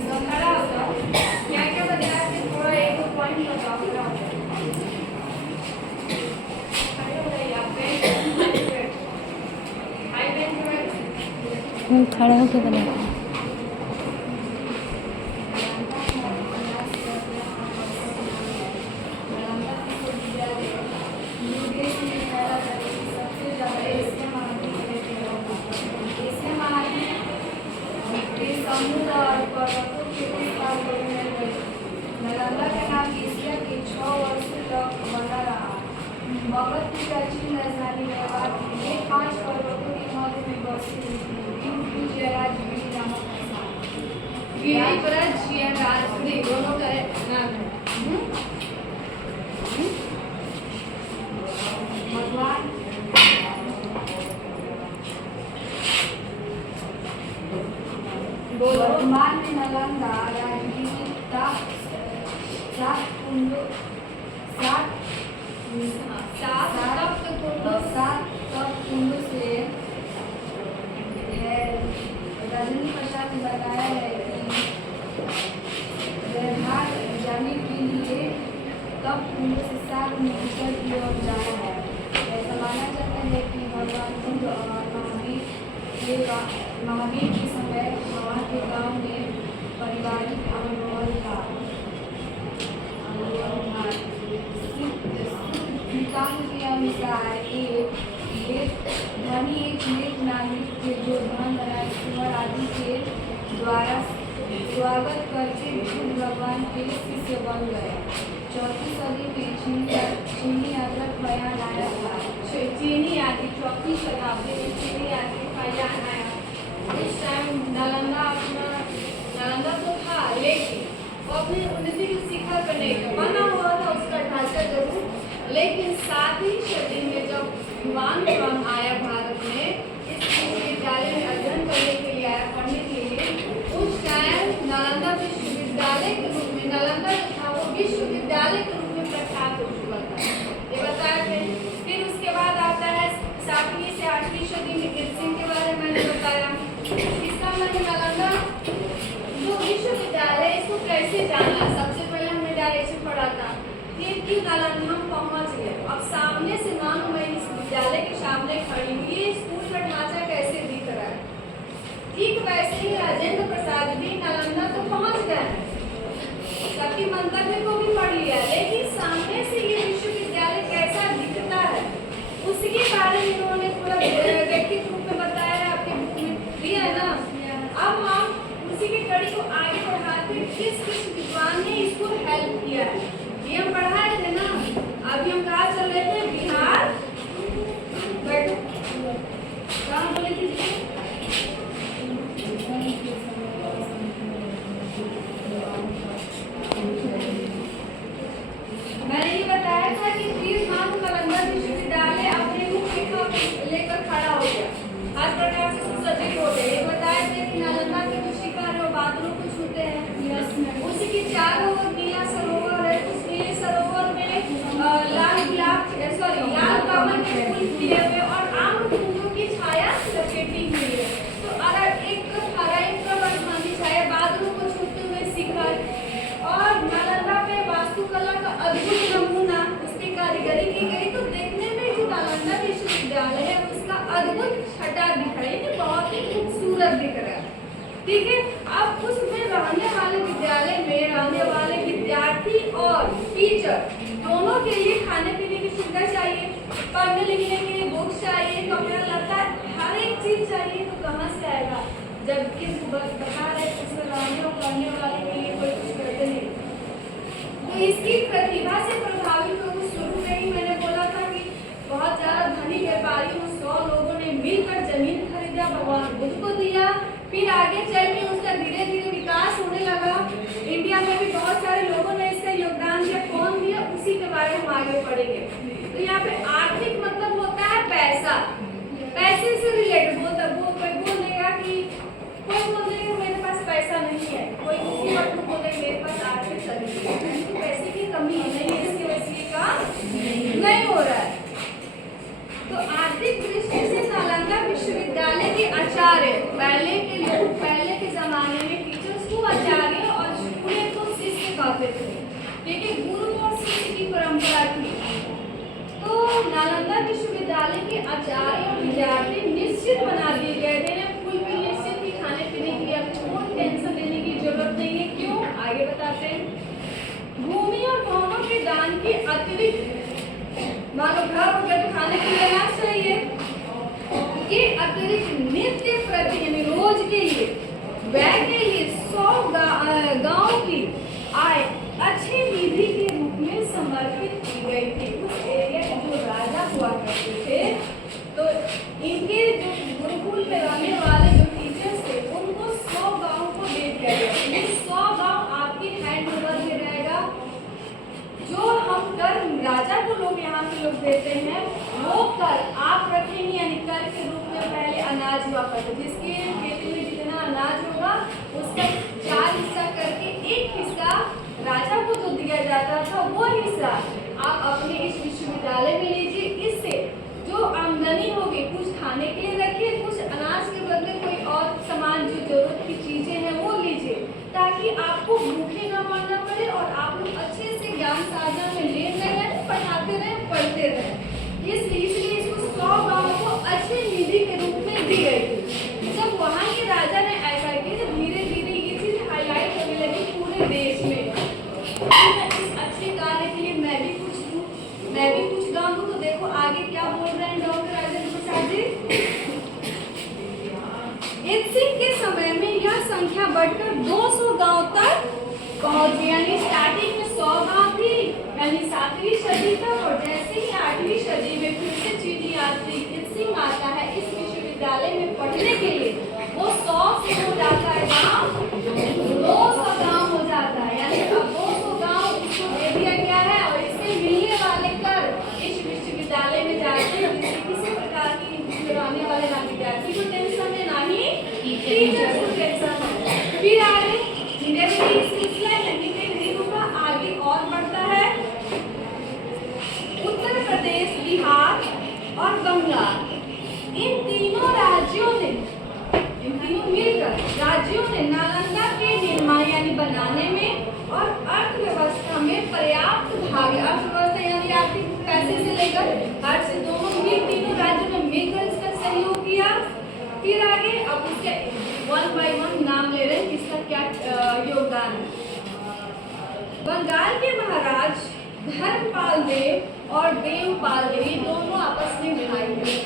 खड़ा होगा क्या क्या बताया कि थोड़ा एक दो पॉइंट बताओ खड़ा होगा खड़े हो जाइए आप हाई बेंच में खड़ा होकर बना नालंदा का नाम एशिया के 6 वर्ष तक बना रहा। मगध की प्राचीन राजधानी मेवाड़ ये 5 पर्वतों के मध्य में बसी हुई थी। गिरिराज नामक स्थान गिरिराज दोनों का नाम है। भगवान वर्तमान में नालंदा राजगीर सात कुंडों से रजनी प्रसाद ने बताया है कि व्यवहार जाने के लिए तब कुंडों से 7 मीटर की ओर जाना है। ऐसा माना जाता है कि भगवान बुद्ध और महावीर के समय वहाँ के गांव में पारिवारिक अनुभव था। के अनुसार एक नेक नागरिक के जो धन राजकुमार आदि के द्वारा स्वागत करके बुद्ध भगवान के शिष्य बन गए। 4वीं सदी में चीनी यात्रक बयान आया था। चीनी आदि 4वीं शताब्दी में चीनी यात्री बयान आया। उस टाइम नालंदा तो था लेकिन वो अपनी उन्नति की शिखर पर नहीं था। बना हुआ था उसका ढांचा जरूर, लेकिन 7वीं सदी में जब युवान आया भारत में इस विश्वविद्यालय में अध्ययन करने के लिए आया, पढ़ने के लिए, उस टाइम नालंदा विश्वविद्यालय के रूप में नालंदा जो था वो विश्वविद्यालय के रूप में प्रख्यात हो चुका था। ये बताया फिर उसके बाद आता है 7वीं से 8वीं सदी में गिरसिंह के बारे में मैंने बताया। इसका मतलब नालंदा जो विश्वविद्यालय इसको कैसे जाना, सबसे पहले हमने डायरेक्शन पढ़ा था कि नालंदा हम पहुंच गए। अब सामने से मानो मैं इस विद्यालय के सामने खड़ी हुई, ये स्कूल का ढांचा कैसे दिख रहा है, ठीक वैसे ही राजेंद्र प्रसाद भी नालंदा तो पहुंच गए, सबकी मंतव्य को भी पढ़ लिया, लेकिन सामने से ये विश्वविद्यालय कैसा दिखता है उसके बारे में इन्होंने पूरा व्यक्तिगत रूप में बताया है, आपके बुक में दिया है ना। अब हम उसी की कड़ी को आगे बढ़ाते किस विद्वान ने इसको हेल्प किया है, ये हम पढ़ाए थे ना। अभी हम कहाँ चल रहे थे, बिहार बैठो कहाँ बोले थे मैंने ये बताया था कि नालंदा विश्वविद्यालय अपने मुख्य लेकर खड़ा हो गया, हर प्रकार से सुसज्जित हो गए। ये बताया था कि नालंदा के जो शिखर है बादलों को छूते हैं, उसी के चारों ओर नीला सरोवर है। उस नीले सरोवर में लाल कमल के फूल खिले हुए और आम फूलों की छाया लपेटी हुई है। तो अगर एक बरसाती छाया बादलों को छूते हुए शिखर और नालंदा पे वास्तुकला का अद्भुत नमूना, उसकी कारीगरी की गई, तो देखने में जो नालंदा विश्वविद्यालय है उसका अद्भुत छटा दिख रहा है, बहुत ही खूबसूरत दिख रहा है। ठीक है, अब उसमें रहने वाले विद्यालय में रहने वाले विद्यार्थी और टीचर दोनों के लिए खाने पीने की सुविधा चाहिए, पढ़ने लिखने के लिए बुक्स चाहिए, कपड़ा लता, हर एक चीज चाहिए। तो कहाँ से आएगा जबकि बता रहे उसमें रहने और पढ़ने वाले के लिए कोई कुछ करते नहीं। तो इसकी प्रतिभा से प्रभावित होकर शुरू में ही मैंने बोला था कि बहुत ज्यादा धनी व्यापारियों 100 लोगों ने मिलकर जमीन खरीदा, भगवान बुद्ध को दिया, फिर आगे चल के उसका धीरे धीरे विकास होने लगा। इंडिया में भी बहुत सारे लोगों ने इसका योगदान दिया, कौन दिया उसी के बारे में आगे पढ़ेंगे। तो यहाँ पे आर्थिक मतलब होता है पैसा, पैसे से रिलेटेड होता है। वो कोई बोलेगा कि कोई बोलेगा मेरे पास पैसा नहीं है, कोई किसी वक्त बोलेगा मेरे पास आर्थिक सही है, पैसे की कमी नहीं है, इसकी वजह से काम नहीं हो रहा है। तो आर्थिक दृष्टि से नालंदा विश्वविद्यालय के आचार्य पहले के जमाने में ठीक है, गुरु और शिष्य की परंपरा थी। तो नालंदा विश्वविद्यालय के आचार्य और विद्यार्थी निश्चित बना दिए गए थे, बिल्कुल निश्चित ही खाने पीने की आपको कोई टेंशन लेने की जरूरत नहीं है। क्यों, आगे बताते हैं। भूमि और भवनों के दान की अतिरिक्त, मान लो घर हो गया तो खाने के लिए अनाज चाहिए, के अतिरिक्त नित्य प्रति यानी रोज के लिए व्यय के लिए 100 गांव की आय अच्छी निधि के रूप में समर्पित की गई थी। उस एरिया के जो राजा हुआ करते थे, तो इनके जो गुरुकुल में रहने वाले जो टीचर्स थे उनको 100 गांव को दे दिया गया। ये 100 गांव आपके हैंड ओवर में रहेगा। जो हम कर राजा को लोग यहाँ के लोग देते हैं, वो कर आप रखेंगे, यानी कर के रूप में पहले अनाज हुआ करता, जिसके खेती में जितना अनाज होगा उसका 4 हिस्सा करके एक हिस्सा राजा को जो दिया जाता था, वो हिस्सा आप अपने इस विश्वविद्यालय में लीजिए। इससे जो आमदनी होगी कुछ खाने के लिए रखिए, कुछ अनाज के बदले कोई और सामान जो जरूरत की चीजें हैं वो लीजिए, ताकि आपको भूखे न मरना पड़े और आप लोग अच्छे से ज्ञान साझा में लीन रहें, पढ़ाते रहें, पढ़ते रहें। इसलिए इसको 100 गाँव को अच्छी निधि के रूप में दी गई थी। जब वहाँ के राजा ने ऐसा किया तो धीरे धीरे ये चीज हाईलाइट होने लगी पूरे देश में। इस अच्छे कार्य के लिए मैं भी कुछ गाऊं। तो देखो आगे क्या बोल रहे हैं डॉक्टर राजेंद्र प्रसाद जी। सिंह के समय में यह संख्या बढ़कर 200 गांव तक पहुंच गई, यानी स्टार्टिंग में 100 गांव थी, यानी 7वीं सदी तक, और जैसे ही 8वीं सदी में फिर से चीनी यात्री सिंह आता है इस विश्वविद्यालय में पढ़ने के लिए, वो 100 से हो जाता है गांव 200 गांव हो जाता है, यानी अब 200 गांव इसको दे दिया गया है और इससे मिलने वाले कर इस विश्वविद्यालय में जाते हैं, जिससे किसी प्रकार की आने वाले ना विद्यार्थी को टेंशन है, ना ही टीचर को टेंशन है। फिर आगे सिलसिला यहीं पे नहीं रुका, आगे और बढ़ता है। उत्तर प्रदेश, बिहार और बंगाल, इन तीनों राज्यों ने, इन तीनों मिलकर राज्यों ने नालंदा के निर्माण यानी बनाने में और अर्थव्यवस्था में पर्याप्त भाग, अर्थव्यवस्था यानी आर्थिक पैसे से लेकर अर्थ से दोनों तीनों राज्यों ने मिलकर इसका सहयोग किया। फिर आगे अब उसके 1 by 1 नाम ले रहे हैं किसका क्या योगदान है। बंगाल के महाराज धर्मपाल देव और देवपाल देव, ये दोनों आपस में भाई थे,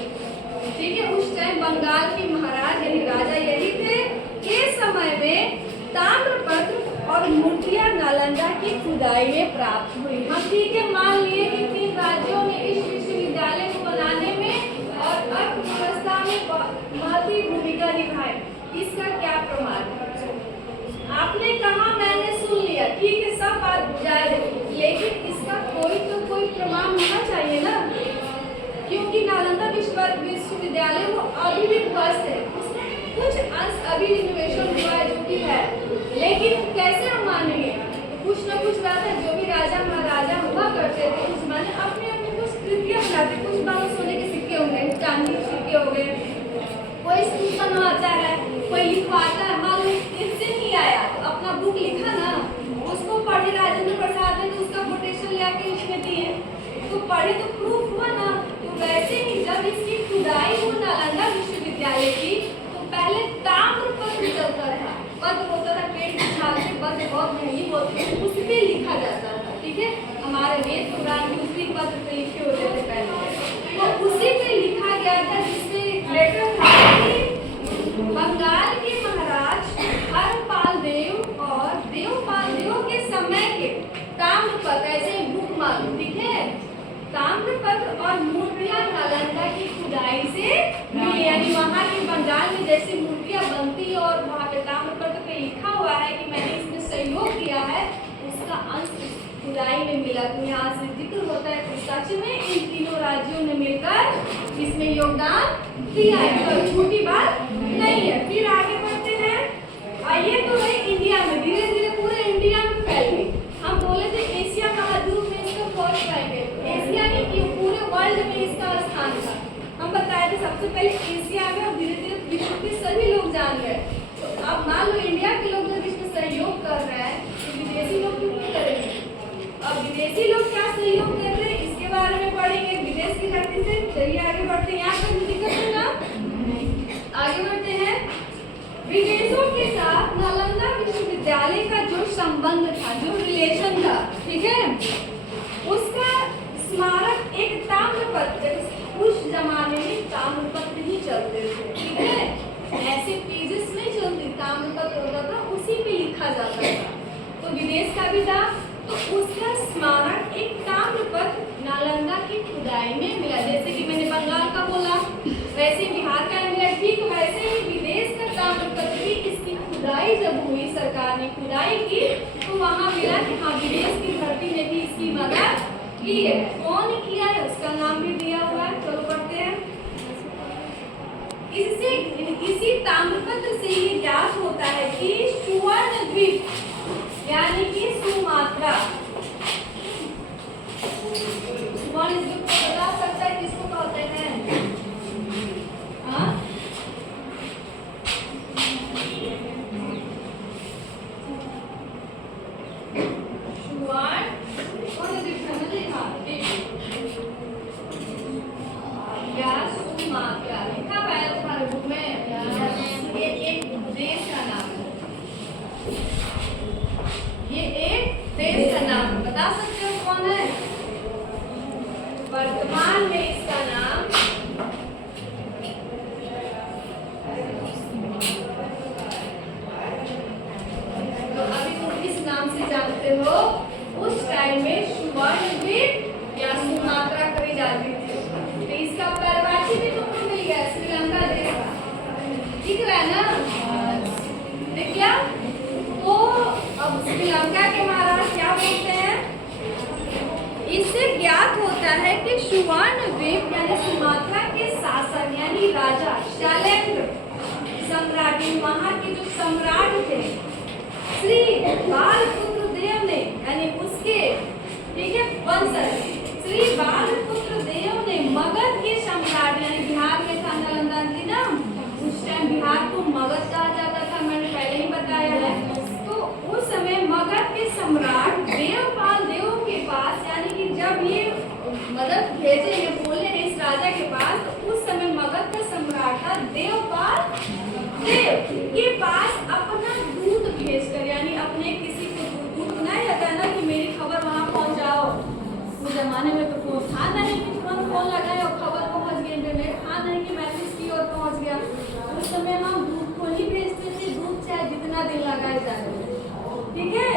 ठीक है। उस टाइम बंगाल के महाराज यानी राजा यही थे। के समय में ताम्रपत्र और मूर्तियां नालंदा की खुदाई में प्राप्त हुई। हम ठीक है मान लिए कि 3 राज्यों ने इस विश्वविद्यालय को बनाने में और अर्थव्यवस्था में महत्वपूर्ण भूमिका निभाई। इसका क्या प्रमाण है? आपने कहा, मैंने सुन लिया, ठीक है, सब बात जायज है, लेकिन इसका कोई प्रमाण होना चाहिए ना, क्योंकि नालंदा विश्वविद्यालय वो अभी भी ध्वस्त है, उसमें कुछ अंश अभी रिनोवेशन हुआ है जो कि है, लेकिन कैसे हम मानेंगे? कुछ न कुछ बात है, जो भी राजा महाराजा हुआ करते थे कुछ माने अपने कुछ कृतियां बनाते, कुछ बालों सोने के सिक्के हो गए, चांदी के सिक्के हो गए, कोई स्कूल बनवाता है, कोई लिखवाता है। मान लो इससे नहीं आया तो अपना बुक लिखा ना, उसको पढ़े राजेंद्र प्रसाद ने, तो उसका कोटेशन लेके इसमें दिए, तो पढ़े तो प्रूफ हुआ ना। तो वैसे ही जब इसकी खुदाई हो नालंदा विश्वविद्यालय की, तो पहले ताम्रपत्र चलता था, पत्र होता था पेड़ की छाल से, पत्र बहुत महंगी होती है, उस पे लिखा जाता था, ठीक है। हमारे वेद पुराण में उसी पत्र पे लिखे होते थे पहले, तो उसी पे लिखा गया था, जिससे लेटर था कि बंगाल के महाराज धर्मपाल देव और देवपाल देव के समय के ताम्रपत्र, ऐसे बुक मालूम, ठीक है, ताम्रपत्र और मूर्तियां नालंदा की खुदाई से मिली, यानी वहाँ के बंगाल में जैसी मूर्तियां बनती और वहाँ पे ताम्रपत्र पे लिखा हुआ है कि मैंने इसमें सहयोग किया है, उसका अंश खुदाई में मिला। तो यहाँ से जिक्र होता है कि सच में इन तीनों राज्यों ने मिलकर इसमें योगदान दिया है, तो छोटी बात नहीं है। फिर आगे बढ़ते हैं, आइए तो भाई इंडिया में धीरे धीरे पूरे इंडिया में फैल गई। हम बोले थे एशिया महाद्वीप में इसका फर्स्ट रैंक है, एशिया नहीं कि पूरे वर्ल्ड में इसका स्थान था। हम बताए थे सबसे पहले एशिया में, और धीरे धीरे विश्व के सभी लोग जान गए। तो अब मान लो इंडिया के लोग जब इसमें सहयोग कर रहे हैं, तो विदेशी लोग क्यों नहीं करेंगे? संबंध था, जो रिलेशन था, ठीक है, उसका स्मारक एक ताम्रपत्र, उस जमाने में ताम्रपत्र ही चलते थे, ठीक है, ऐसे पेजेस नहीं चलते, ताम्रपत्र होता था, उसी पे लिखा जाता था। तो विदेश का भी था, तो उसका स्मारक एक ताम्रपत्र नालंदा की खुदाई में मिला। जैसे कि मैंने बंगाल का बोला, वैसे बिहार का मिला, ठीक वैसे ही विदेश का ताम्रपत्र भी इसकी खुदाई जब हुई, सरकार ने खुदाई की, तो वहाँ मिला कि हाँ विदेश की धरती ने भी इसकी मदद की है। कौन किया है उसका नाम भी दिया हुआ है, चलो पढ़ते हैं। इससे इसी ताम्रपत्र से ये ज्ञात होता है कि सुवर्ण द्वीप यानी कि सुमात्रा, सुवर्ण द्वीप को बता सकता है किसको कहते हैं? हाँ, सुवर्ण द्वीप समझ लिखा या सुमात्रा लिखा पाया तुम्हारे बुक में, ये एक देश का नाम है, ये एक देश का नाम है। बता सकते हो कौन है? वर्तमान में इसका नाम तो अभी तुम इस नाम से जानते हो, उस टाइम में सुवर्ण द्वीप या सुमात्रा कही जाती थी। तो इसका पर्वताची भी तुमको मिल गया, श्रीलंका देश का, दिख रहा है ना, देख लिया। तो अब श्रीलंका के महाराज क्या बोलते हैं? इससे ज्ञात होता है कि सुवर्ण द्वीप यानी सुमात्रा के शासक यानी राजा शैलेंद्र सम्राट, वहाँ के जो सम्राट थे श्री बालपुत्र देव ने, यानी उसके, ठीक है, वंशज श्री बालपुत्र देव ने मगध के सम्राट, यानी बिहार में था नालंदा थी ना, उस टाइम बिहार को मगध कहा जाता था, मैंने पहले ही बताया है। तो उस समय मगध के सम्राट देवपाल देव के पास, यानी कि जब ये मदद भेजे हैं, बोले हैं इस राजा के पास, तो उस समय मगध का सम्राट था देवपाल देव के पास अपना दूत भेजकर, यानी अपने किसी को दूत नहीं रहता है ना कि मेरी खबर वहाँ पहुँचाओ, उस जमाने में तो फोन था नहीं कि तुरंत फोन लगाए और खबर पहुँच गई, इंटरनेट था नहीं कि मैसेज की और पहुँच गया। उस समय हम दूध को ही भेजते थे, दूध चाहे जितना दिन लगाए जाए, ठीक है।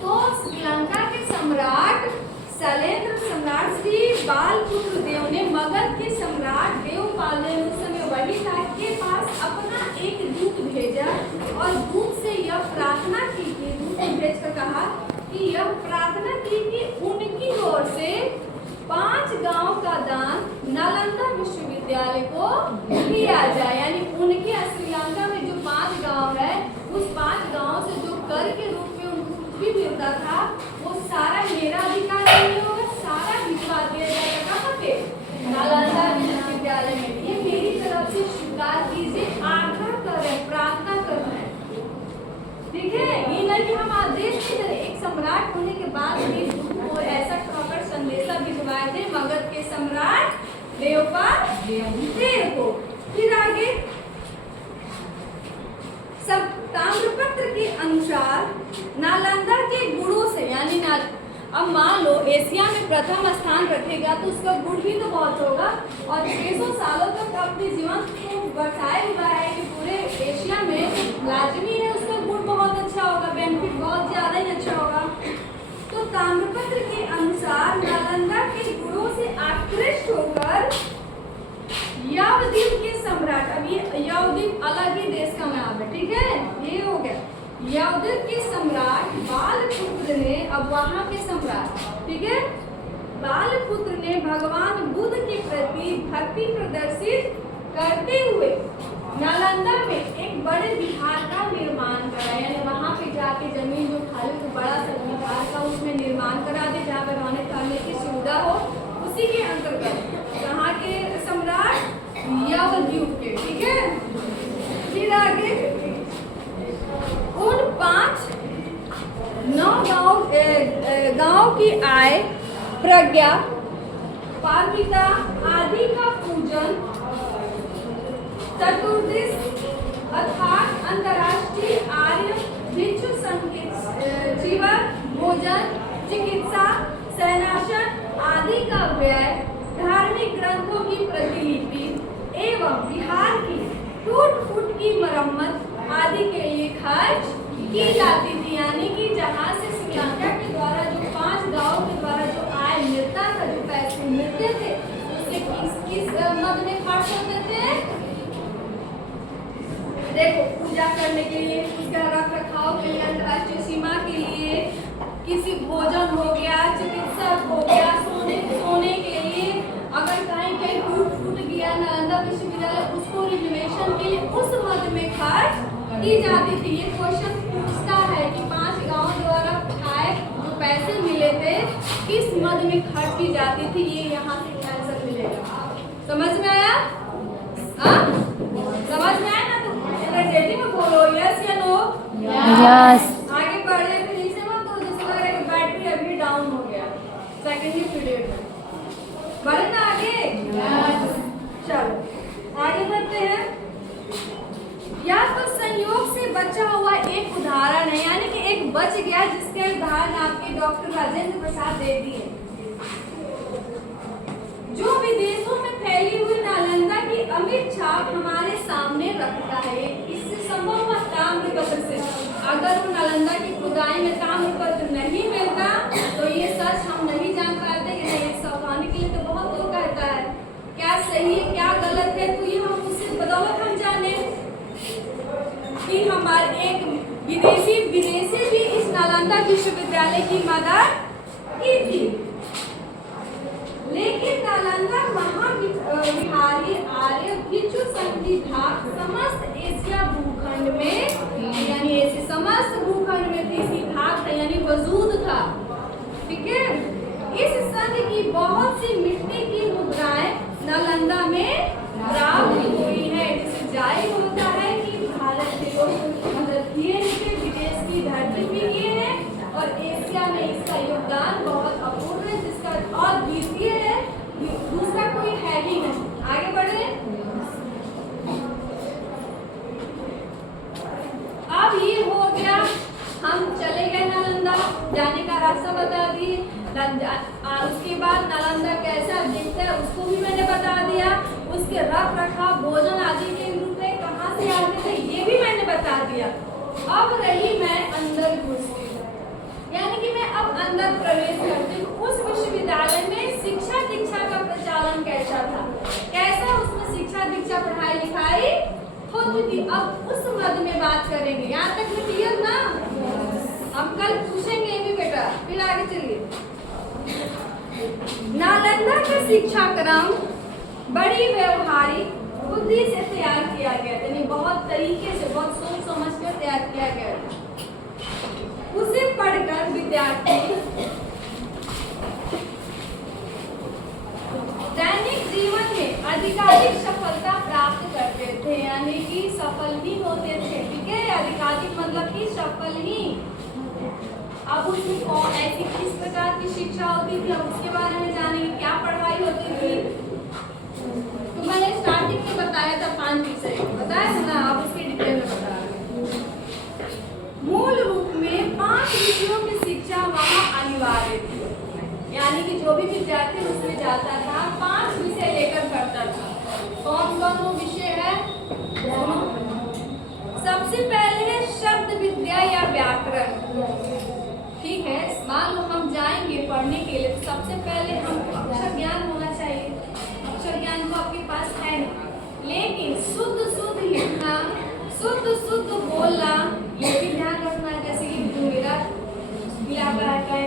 तो श्रीलंका के सम्राट शैलेंद्र सम्राट श्री बालपुत्र देव ने मगध के सम्राट देवपाल देव, उस समय वही था, के पास अपना एक दूत भेजा और दूत से यह प्रार्थना की, दूत ने भेजकर कहा कि यह प्रार्थना की कि उनकी ओर से 5 गांव का दान नालंदा विश्वविद्यालय को दिया जाए। यानी उनके श्रीलंका में जो 5 गांव है, उस 5 गांव से जो कर के रूप में उनको कुछ भी मिलता था, वो सारा मेरा अधिकार नहीं होगा, सारा भिजवा दिया जाएगा कहाँ पे? नालंदा विश्वविद्यालय में। ये मेरी तरफ से स्वीकार कीजिए, आग्रह कर रहे हैं, प्रार्थना कर रहे हैं, ठीक है। ये नहीं कि हम आदेश नहीं करें, एक सम्राट होने के बाद भी वो ऐसा प्रॉपर संदेशा भिजवाए थे मगध के सम्राट देवपाल देव को। फिर आगे सब ताम्रपत्र के अनुसार नालंदा के गुणों से, यानी अब मान लो एशिया में प्रथम स्थान रखेगा तो उसका गुण भी तो बहुत होगा, और 600 सालों तक अपने जीवन को बचाए हुआ है कि पूरे एशिया में लाजमी है, उसका गुण बहुत अच्छा होगा, बेनिफिट बहुत ज्यादा ही अच्छा होगा। तो ताम्रपत्र के अनुसार नालंदा के गुणों से आकृष्ट होकर यवद्वीप के सम्राट, अब ये यवद्वीप अलग ही देश का नाम है, ठीक है, ये हो गया। यवद्वीप के सम्राट बालपुत्र ने, अब वहां के सम्राट, ठीक है, बालपुत्र ने भगवान बुद्ध के प्रति भक्ति प्रदर्शित करते हुए नालंदा में एक बड़े विहार का निर्माण करा। यानी वहां पे जाके जमीन जो खाली तो बड़ा सा विहार का उसमें निर्माण करा दे, जहाँ पर रहने खाने की सुविधा हो। उसी के अंतर्गत कहाँ के सम्राट? यवद्वीप के, ठीक है। फिर आगे उन 5-9 गांव की आय, प्रज्ञा, पार्थिता आदि का पूजन चतुर्दश अर्थात अंतर्राष्ट्रीय आर्य भिक्षु संघ के ग्रंथों की प्रतिलिपि एवं बिहार की टूट फूट की मरम्मत आदि के लिए खर्च की जाती थी। यानी कि जहाँ से श्रीलंका के द्वारा जो 5 गांवों के द्वारा जो आय मिलता था, जो पैसे मिलते थे, उससे किस मद में खर्च होते थे? देखो, पूजा करने के लिए, उसका रख रखाव के लिए, अंतर्राष्ट्रीय सीमा के लिए, किसी भोजन हो गया, चिकित्सक हो गया, सोने के लिए, अगर कहीं टूट फूट गया नालंदा विश्वविद्यालय, उसको रिनोवेशन के लिए उस मद में खर्च की जाती थी। ये क्वेश्चन पूछता है कि 5 गांव द्वारा आए जो पैसे मिले थे किस मद में खर्च की जाती थी, ये यहाँ से आंसर मिलेगा। समझ में आया? समझ में आया ना? तो एनर्जेटिक में बोलो यस या नो? यस। आगे बढ़े, फिर इसे मत करो जैसे लग रहा है कि बैटरी अभी डाउन हो गया सेकेंडरी पीरियड में। बढ़े ना आगे? चलो आगे बढ़ते हैं। या तो संयोग से बचा हुआ एक उदाहरण है, यानी कि एक बच गया जिसके उदाहरण आपके डॉक्टर राजेंद्र प्रसाद दे दिए। जो विदेशों में फैली हुई नालंदा की अमिट छाप हमारे सामने रखता है। इससे संभव हुआ ताम्रपत्र से। अगर वो नालंदा की खुदाई में ताम्रपत्र नहीं मिलता तो ये सच हम नहीं जान पाते कि नहीं। सवाल के लिए तो बहुत लोग कहता है क्या सही है क्या गलत है, तो ये हम उससे बदौलत हम जाने कि हमारे एक विदेशी भी इस नालंदा विश्वविद्यालय की मदद की थी। लेकिन नालंदा महाविहारी आर्य भिक्षु संधि भाग समस्त एशिया भूखंड में, यानी ऐसे समस्त भूखंड में किसी भाग था, यानी वजूद था। ठीक है, इस संघ की बहुत सी मिट्टी की मुद्राएं नालंदा में प्राप्त हुई है। जिससे जाहिर होता है कि भारत के लोग मतलब धीरे-धीरे विदेश की धरती पे ये है और एशिया में इसका योगदान बहुत अपूर्ण है, जिसका और द्वितीय है, दूसरा कोई है ही नहीं। आगे बढ़े। अब ये हो गया, हम चले गए नालंदा, जाने का रास्ता बता दिए। उसके बाद नालंदा कैसा दिखता है उसको भी मैंने बता दिया। उसके रख रखाव, भोजन आदि के रुपए कहाँ से आते थे ये भी मैंने बता दिया। अब रही मैं अंदर घुसती, यानी कि मैं अब अंदर प्रवेश करती हूँ। उस विश्वविद्यालय में शिक्षा दीक्षा का प्रचालन कैसा था, कैसा उसमें शिक्षा दीक्षा पढ़ाई लिखाई होती थी। अब उस मद में बात करेंगे। यहाँ तक में क्लियर ना? हम कल पूछेंगे भी बेटा, फिर आगे चलिए। नालंदा का शिक्षा क्रम बड़ी व्यवहारिक बुद्धि से तैयार किया गया, यानी बहुत तरीके से, बहुत सोच समझ कर तैयार किया गया। उसे पढ़कर विद्यार्थी दैनिक जीवन में अधिकाधिक सफलता प्राप्त करते थे, यानी कि सफल ही होते थे। ठीक है, अधिकाधिक मतलब कि सफल ही। अब उसमें कौन ऐसी किस प्रकार की शिक्षा होती थी, अब उसके बारे में जानेंगे। क्या पढ़ाई होती थी, तो मैंने स्टार्टिंग में बताया था 5 विषय बताया था ना, अब उसके डिटेल में बता रहे हैं। मूल रूप में 5 विषयों की शिक्षा वहाँ अनिवार्य थी, यानी कि जो भी विद्यार्थी उसमें जाता था 5 विषय लेकर पढ़ता था। कौन कौन वो विषय है? सबसे पहले है शब्द विद्या या व्याकरण। ठीक है, मान लो हम जाएंगे पढ़ने के लिए तो सबसे पहले हमको अक्षर ज्ञान होना चाहिए। अक्षर ज्ञान तो आपके पास है नहीं, लेकिन शुद्ध लिखना, शुद्ध बोलना ये भी ध्यान रखना है। जैसे कि जो मेरा इलाका है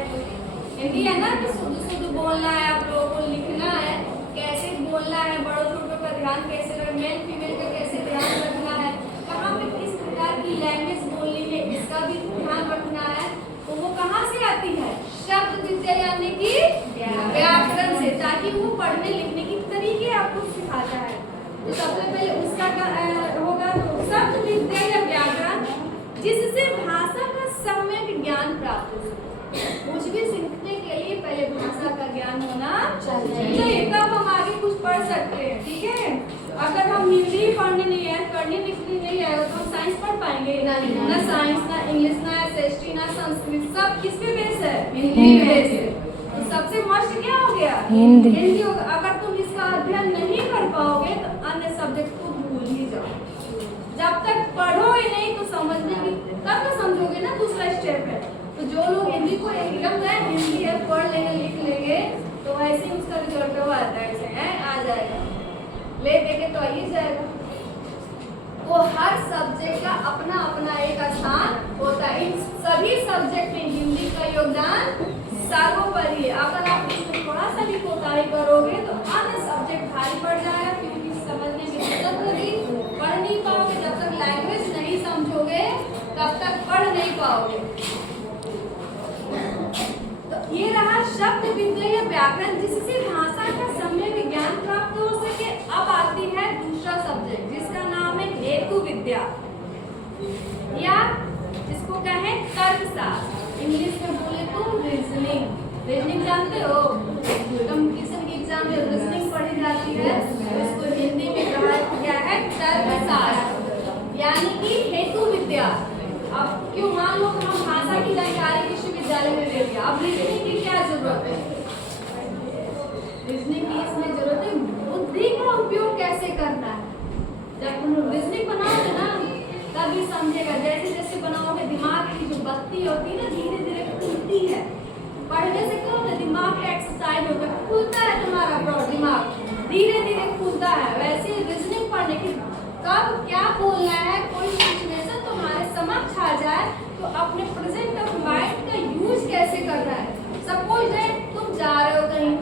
हिंदी है ना, कि शुद्ध बोलना है, आप लोगों को लिखना है, कैसे बोलना है, बड़ों छोटों का ध्यान कैसे रखना, मेल फीमेल का कैसे ध्यान रखना है, कहाँ पे किस प्रकार की लैंग्वेज बोलनी है, इसका भी ध्यान रखना है। तो वो कहाँ से आती है? शब्द विद्या यानी कि व्याकरण से, ताकि वो पढ़ने लिखने की तरीके आपको सिखाता है। तो सबसे पहले उसका होगा तो शब्द विद्या या व्याकरण, जिससे भाषा का सम्यक ज्ञान प्राप्त हो सके। कुछ भी सीखने के लिए पहले भाषा का ज्ञान होना चाहिए, तब हम आगे कुछ पढ़ सकते हैं। ठीक है, अगर हम हिंदी पढ़ने नहीं आए, पढ़ने लिखने नहीं आए तो हम साइंस पढ़ पाएंगे? ना साइंस, ना इंग्लिश, ना एसएसटी, ना संस्कृत, सब किस पे बेस है? हिंदी बेस है। तो सबसे मस्ट क्या हो गया? हिंदी होगा। अगर तुम इसका अध्ययन नहीं कर पाओगे तो अन्य सब्जेक्ट को भूल ही जाओ। जब तक पढ़ोगे नहीं तो समझने की तब तो समझोगे ना, दूसरा स्टेप है। तो जो लोग हिंदी को एकदम है हिंदी है पढ़ लेंगे लिख लेंगे तो वैसे ही उसका रिजल्ट वो आता है आ जाएगा, ले देंगे तो आ ही जाएगा। वो हर सब्जेक्ट का अपना अपना एक स्थान होता है। इन सभी सब्जेक्ट में हिंदी का योगदान सर्वोपरि है। अगर आप इसमें थोड़ा सा भी कोताही करोगे तो अन्य सब्जेक्ट भारी पड़ जाएगा, क्योंकि समझने की दिक्कत होगी, पढ़ नहीं पाओगे। जब तक लैंग्वेज नहीं समझोगे तब तक पढ़ नहीं पाओगे। तो ये रहा शब्द विद्या या व्याकरण, जिससे भाषा का सम्यक ज्ञान प्राप्त हो सके। अब आती है दूसरा सब्जेक्ट जिसका नाम है हेतु विद्या या जिसको कहें तर्कशास्त्र। इंग्लिश में बोले तो रीजनिंग। रीजनिंग जानते हो, कंपटीशन के एग्जाम में रीजनिंग पढ़ी जाती है, तो इसको हिंदी में कहा गया है तर्कशास्त्र यानी कि हेतु विद्या। अब क्यों, मान लो हम भाषा की जानकारी विश्वविद्यालय में ले लिया, अब रीजनिंग की क्या जरूरत है? रीजनिंग की इसमें जरूरत है बुद्धि का उपयोग कैसे करना है। जब तुम रीजनिंग बनाओगे ना तभी समझेगा। जैसे जैसे बनाओगे दिमाग की जो बत्ती होती है ना धीरे धीरे खुलती है। पढ़ने से क्या होता है, दिमाग का एक्सरसाइज होता है, खुलता है तुम्हारा ब्रॉड दिमाग, धीरे धीरे खुलता है। वैसे रीजनिंग पढ़ने की कब क्या बोलना है, कोई सिचुएशन तुम्हारे समक्ष आ जाए तो अपने प्रेजेंट ऑफ माइंड का यूज कैसे करना है। सपोज दैट तुम जा रहे हो कहीं,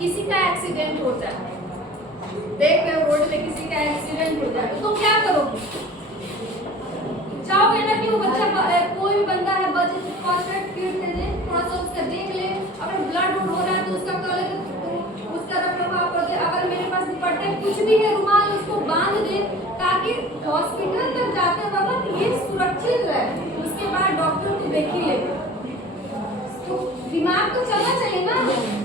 किसी का एक्सीडेंट हो जाए, देख रहे हो रोड पे किसी का एक्सीडेंट हो जाए तो तुम क्या करोगे? चाहोगे ना कि वो बच्चा कोई भी बंदा है बचे तो फर्स्ट एड किट दे दे, थोड़ा सा उसका देख ले, अगर ब्लड हो रहा है तो उसका कर ले, उसका रखरखाव कर दे। अगर मेरे पास दुपट्टा कुछ भी है रुमाल उसको बांध दे ताकि हॉस्पिटल तक जाते वक्त ये सुरक्षित रहे, उसके बाद डॉक्टर को देख ही लेगा। तो दिमाग तो चलना चाहिए ना,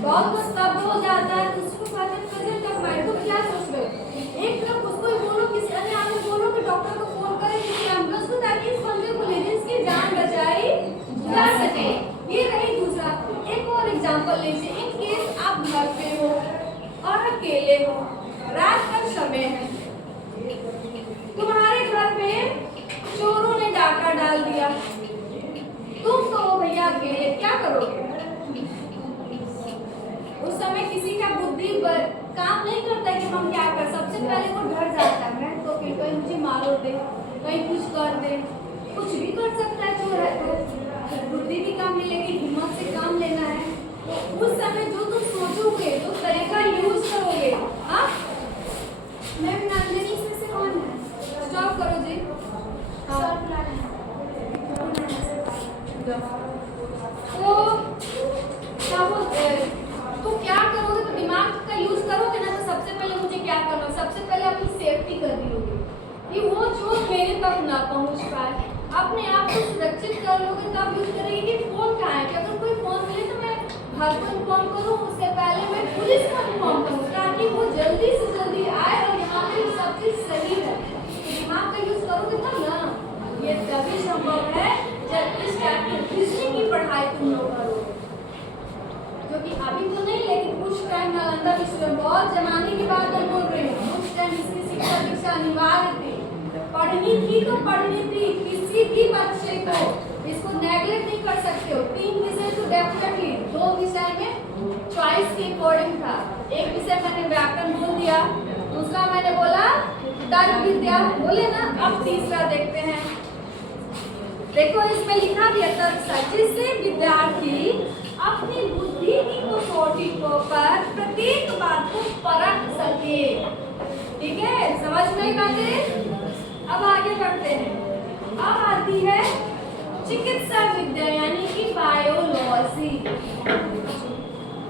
बहुत कुछ तब हो जाता है तो उसको कहते हैं प्रेजेंट ऑफ माइंड। तो क्या सोच रहे हो, एक तरफ उसको ही बोलो, किसी अन्य आदमी बोलो कि डॉक्टर को फोन करे किसी एम्बुलेंस को, ताकि इस बंदे को ले इसकी जान बचाई जा सके। ये रही दूसरा। एक और एग्जांपल लीजिए, इन केस आप घर पे हो और अकेले हो, रात का समय है, तुम्हारे घर पे चोरों ने डाका डाल दिया, तुम तो भैया अकेले, क्या करोगे? उस समय किसी का बुद्धि काम नहीं करता कि हम क्या कर। सबसे पहले वो डर जाता है तो फिर कोई मुझे मारो दे, कहीं कुछ कर दे, कुछ भी कर सकता है चोर है तो। बुद्धि भी काम मिलेगी, हिम्मत से काम लेना है, तो उस समय जो तुम सोचोगे तो तरीका यूज करोगे। हाँ मैम नाम इसमें से कौन है? स्टॉप करो जी। तो क्या करोगे, तो दिमाग का यूज करोगे ना। तो सबसे पहले मुझे क्या करना, सबसे पहले अपनी सेफ्टी करनी होगी कि वो चोर मेरे तक ना पहुंच पाए। अपने आप को सुरक्षित कर लोगे तब यूज करेंगे कि फोन कहाँ है, कि अगर कोई फोन मिले तो मैं घर को इन्फॉर्म करूँ, उससे पहले मैं पुलिस को इन्फॉर्म करूँ ताकि वो जल्दी से जल्दी आए और यहाँ पे सब चीज सही है। तो दिमाग का यूज करोगे तब ना, ये तभी संभव है जब इस टाइप की रीजनिंग की पढ़ाई तुम लोग करोगे। जो कि अभी तो नहीं, लेकिन कुछ टाइम नालंदा विश्वविद्यालय, बहुत जमाने की बात मैं बोल रही हूँ, उस टाइम इसकी शिक्षा दीक्षा अनिवार्य थी, पढ़नी थी तो पढ़नी थी। किसी भी बच्चे को इसको नेगलेक्ट नहीं कर सकते हो। 3 विषय तो डेफिनेटली, 2 विषय में चॉइस के अकॉर्डिंग था। एक विषय मैंने व्याकरण बोल दिया, दूसरा मैंने बोला तर्क विद्या, बोले ना। अब तीसरा देखते हैं, देखो इसमें लिखा दिया तर्कशास्त्र, जिससे विद्यार्थी अपनी बुद्धि की कसौटी पर प्रत्येक बात को परख सके। ठीक है, समझ में बातें। अब आगे बढ़ते हैं। अब आती है चिकित्सा विद्या यानी कि बायोलॉजी।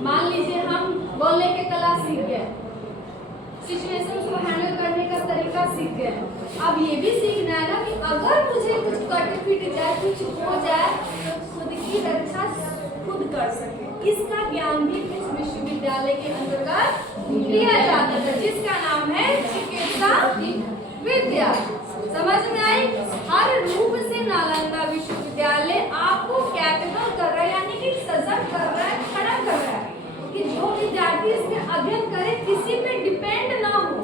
मान लीजिए हम बोलने के कला सीख गए, सिचुएशन को हैंडल करने का तरीका सीख गए, अब ये भी सीखना है ना कि अगर मुझे कुछ कट पिट जाए, कुछ हो जाए तो खुद की रक्षा खुद कर सके। इसका ज्ञान भी इस विश्वविद्यालय के अंतर्गत दिया जाता था, जिसका नाम है चिकित्सा विद्या। समझ में आई? हर रूप से नालंदा विश्वविद्यालय आपको कैपेबल कर रहा है, यानी कि सजग कर रहा है, खड़ा कर रहा है कि जो विद्यार्थी इसमें अध्ययन करे, किसी पे डिपेंड ना हो,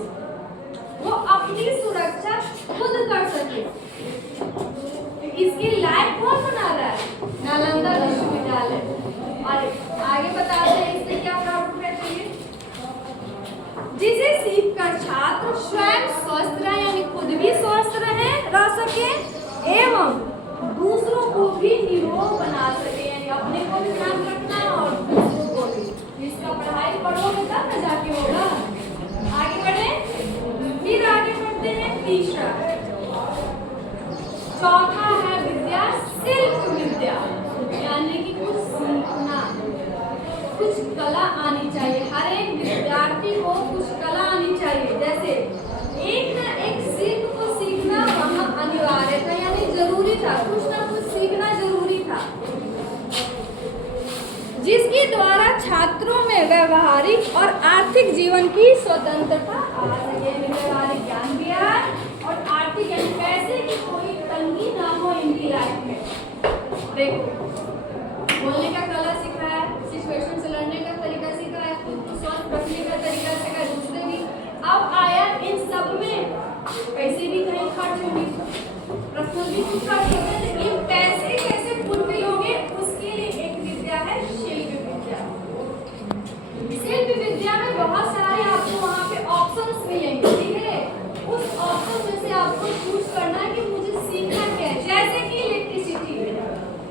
वो अपनी सुरक्षा खुद कर सके। इसके लायक कौन बना रहा है? नालंदा विश्वविद्यालय। और आगे बताते हैं इससे क्या प्रारूप है, चलिए। जिसे सीखकर छात्र स्वयं स्वस्थ रहे, यानी खुद भी स्वस्थ रह सके एवं दूसरों को भी निरोग बना सके, यानी अपने को भी ध्यान रखना और दूसरों को भी। इसका पढ़ाई पढ़ोगे तब न जाके होगा। आगे बढ़े, फिर आगे बढ़ते हैं तीसरा। चौथा है विद्या शिल्प विद्या, यानी कि कुछ सीखना, कुछ कला आनी चाहिए। हर एक विद्यार्थी को कुछ कला आनी चाहिए। जैसे एक ना एक शिल्प को सीखना वहाँ अनिवार्य था, यानी जरूरी था, कुछ ना कुछ सीखना जरूरी था, जिसके द्वारा छात्रों में व्यवहारिक और आर्थिक जीवन की स्वतंत्रता आ सके। व्यवहारिक ज्ञान भी आए और आर्थिक यानी पैसे की कोई तंगी ना हो इनकी लाइफ में। देखो, बोलने का कला सिखाया, सिचुएशन से लड़ने का तरीका सिखाया, खुद को स्वस्थ रखने का तरीका सिखाया, दूसरे भी। अब आया इन सब में पैसे भी कहीं खर्च होंगे, पर्सनल भी कुछ खर्च होते हैं, लेकिन पैसे कैसे फुलफिल होंगे उसके लिए एक विद्या है शिल्प विद्या। शिल्प विद्या में बहुत सारे आपको वहाँ पे ऑप्शंस मिलेंगे, ठीक है। उस ऑप्शन में से आपको चूज करना है कि मुझे सीखना क्या है। जैसे कि इलेक्ट्रिसिटी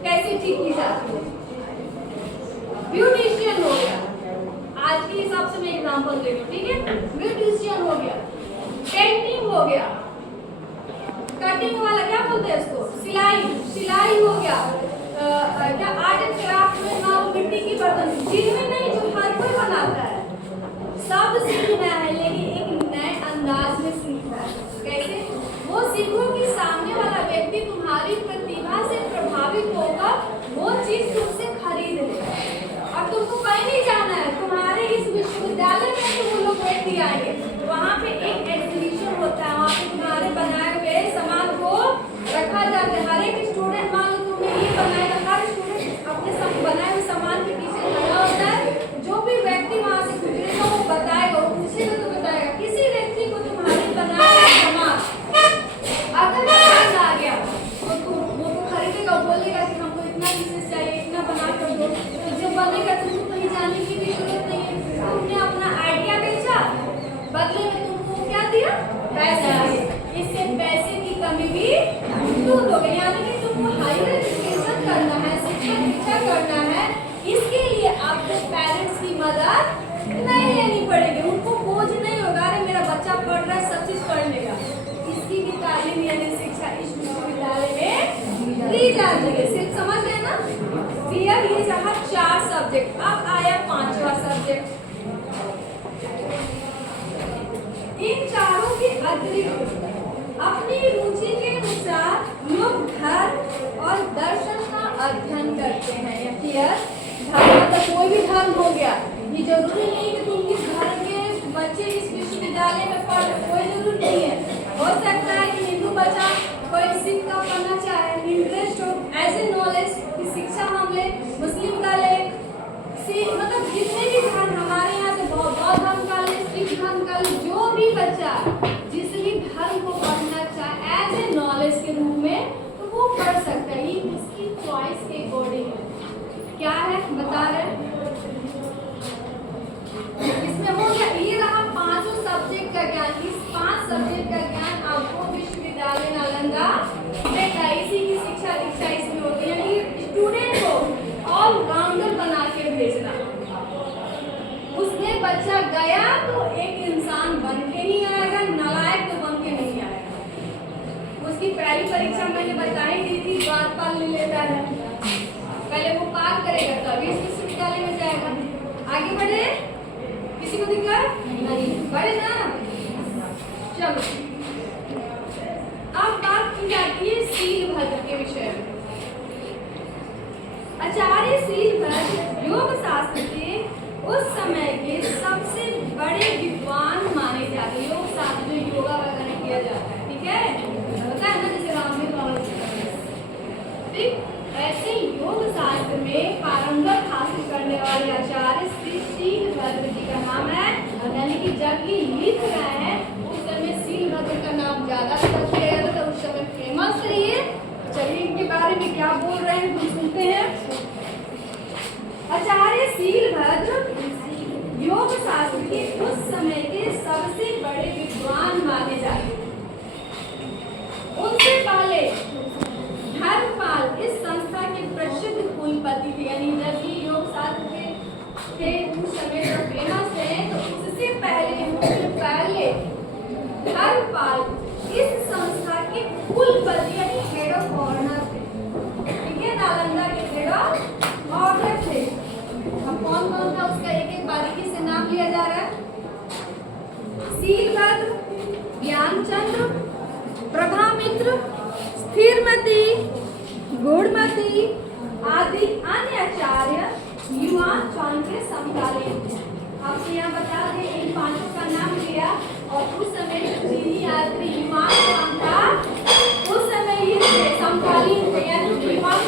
कैसे ठीक की जाती है, ब्यूटिशियन हो गया, आज के हिसाब से मैं एग्जांपल दे रही हूँ, ठीक है। ब्यूटिशियन हो गया, पेंटिंग हो गया, कटिंग वाला क्या बोलते हैं इसको, सिलाई हो गया, क्या आर्ट एंड क्राफ्ट में ना मिट्टी की बर्तन, जिनमें नहीं जो हर कोई बनाता है, सब सीखना है, लेकिन एक नए अंदाज में सीखना है। कैसे? वो सीखो कि सामने वाला व्यक्ति तुम्हारी प्रतिभा से प्रभावित होगा, वो चीज तुमसे खरीद ले। और तुमको कहीं नहीं जाना है, तुम्हारे इस विश्वविद्यालय में तो वो लोग व्यक्ति आएंगे, वहाँ पे एक एग्जीबिशन होता है, वहाँ पे तुम्हारे बनाए हुए सामान को रखा जाता है। हर एक स्टूडेंट, मान लो तुमने ये बनाया, हर स्टूडेंट अपने सब बनाए हुए सामान के पीछे खड़ा होता है। जो भी व्यक्ति वहाँ से गुजरेगा वो बताएगा, वो पूछेगा तो बताएगा। किसी व्यक्ति को तुम्हारे बनाए हुए सामान अगर पसंद आ गया तो वो खरीदेगा, बोलेगा कि हमको इतना पीसेस चाहिए, इतना बना कर दो। तो जब बनेगा तुमको कहीं जाने की भी जरूरत नहीं है, तुमने अपना आइडिया बेचा, बदले में तुमको क्या दिया? पैसा दिया। इससे पैसे की कमी भी दूर हो गई। यानी कि तुमको हायर एजुकेशन करना है, शिक्षा दीक्षा करना है, इसके लिए आपको पेरेंट्स की मदद नहीं लेनी पड़ेगी। उनको बोझ नहीं होगा, अरे मेरा बच्चा पढ़ रहा है, सब चीज पढ़ लेगा। इसकी भी तालीम यानी शिक्षा इस विश्वविद्यालय में दी जाती है। सिर्फ समझ गए ना? क्लियर? ये रहा 4 सब्जेक्ट। अब आया 5वां सब्जेक्ट। इन चारों के अतिरिक्त अपनी रुचि के अनुसार लोग धर्म और दर्शन का अध्ययन करते हैं। या क्लियर? धर्म मतलब कोई भी धर्म हो गया, ये जरूरी नहीं कि तुम किस धर्म के बच्चे इस विश्वविद्यालय में पढ़, कोई जरूरी नहीं है। हो सकता है कि हिंदू बच्चा कोई सिख का पढ़ना चाहे, इंटरेस्ट हो, एज ए नॉलेज की शिक्षा हम ले, मुस्लिम का ले, मतलब जितने भी धर्म हमारे यहाँ से बौद्ध धर्म का ले, सिख धर्म का ले, जो भी बच्चा जिस भी धर्म को पढ़ना चाहे एज ए नॉलेज के रूप में, तो वो पढ़ सकता है। ये उसकी चॉइस के अकॉर्डिंग है। क्या है बता रहे हैं? इसमें हो गया, ये रहा 5 सब्जेक्ट का ज्ञान। इस 5 सब्जेक्ट का ज्ञान आपको विश्वविद्यालय नालंदा देता। इसी की शिक्षा दीक्षा इसमें होती है, यानी स्टूडेंट को ऑलराउंडर बना के भेजना। उसमें बच्चा गया तो एक इंसान बन के ही आएगा, नालायक तो बन के नहीं आएगा। उसकी पहली परीक्षा मैंने बताई दी थी, बात पाल ले लेता है, पहले वो पार करेगा तभी इस विश्वविद्यालय में जाएगा। आगे बढ़े, किसी को दिक्कत नहीं? बढ़े ना? चलो, अब बात की जाती है शील भद्र के विषय में। आचार्य शील भद्र योग शास्त्र के उस समय के सबसे बड़े विद्वान माने जाते हैं। योग शास्त्र में योगा वगैरह किया जाता है, ठीक है, पता है ना, जैसे रामदेव बाबा, ठीक। ऐसे योग शास्त्र में पारंगत हासिल करने वाले आचार्य श्री शीलभद्र जी का नाम है, यानी कि जब ये लिख रहे हैं उस समय शीलभद्र का नाम ज्यादा सर्च किया गया था, उस समय फेमस थे ये। चलिए इनके बारे में क्या बोल रहे हैं हम सुनते हैं। आचार्य शीलभद्र योग शास्त्र के उस समय के सबसे बड़े विद्वान माने जाते हैं। उनसे पहले धर्मपाल इस संस्था के प्रसिद्ध कुलपति थे, यानी जब ये योग शास्त्र के थे उस समय जो फेमस थे, तो उससे पहले धर्मपाल इस संस्था के कुलपति यानी हेड ऑफ ऑर्डर थे। ठीक है, नालंदा के हेड ऑफ ऑर्डर थे। अब कौन कौन था उसका एक एक बारीकी से नाम लिया जा रहा है। शीलभद्र, ज्ञानचंद्र, प्रभामित्र, स्थिरमती, गुणमती आदि अन्य आचार्य युवान चौन के समकालीन थे। आपको यहाँ बता दें इन पांचों का नाम लिया, और उस समय जिन्हीं यात्री युवान चौन था उस समय ये समकालीन थे, यानी युवान